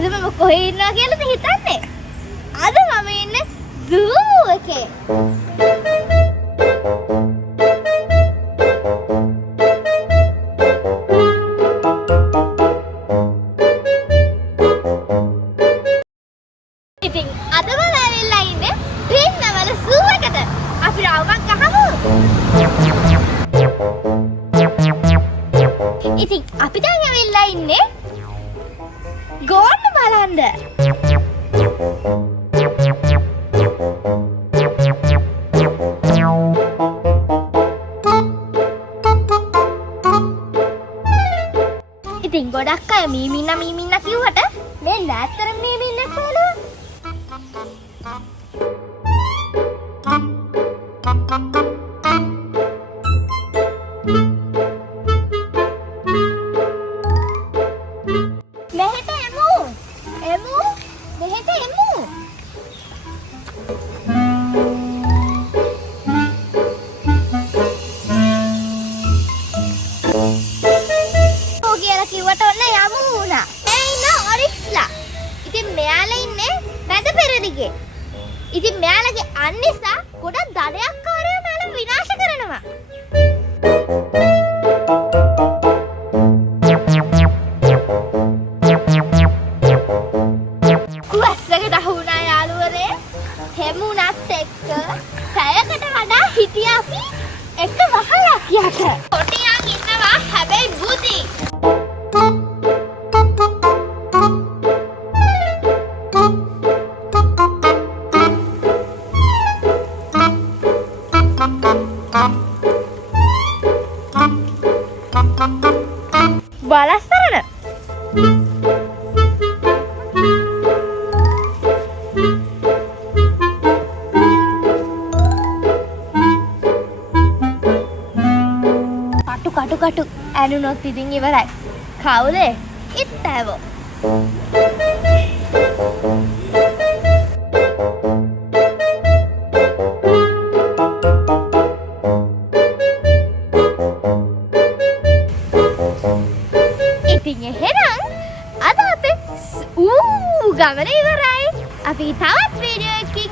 අද මම කොහේ ඉන්නවා කියලාද හිතන්නේ? අද මම ඉන්නේ zoo එකේ. ඉතින් අද මම ඇවිල්ලා ඉන්නේ පින්නවල zoo එකට. අපි රවුමක් ගහමු. ඉතින් අපි දැන් ඇවිල්ලා ඉන්නේ ගෝන්න බලන්න. ඉතින් ගොඩක් අය මීමින්න කිව්වට මෙන්න ඇත්තටම මීමින්නක් බලනවා. මෙහෙට එමු. මෙහෙට එමු. ඔගියලා කිව්වට ඔන්න යමු වුණා. මේ ඉන්න ඔරික්ස්ලා. ඉතින් මෙයාලා ඉන්නේ මැද පෙරදිගේ. ඉතින් මෙයාලගේ අන්නිසා ගොඩක් දඩයක්කාරයෝ මෙයාලා විනාශ කරනවා. කුවස්සකට අහුණා යාළුවනේ. තෙමුණත් එක්ක පැයකට වඩා හිටියා අපි එක වහලක් යට. කොටියක් ඉන්නවා හැබැයි බුදි. බලස්තරන කටු ඇනුනොත් ඉතින් ඉවරයි. කවුද? ඉත්තෑවෝ. ඉතින් එහෙනම් අද අපේ ගමන ඉවරයි. අපි තවත් වීඩියෝ එකකින්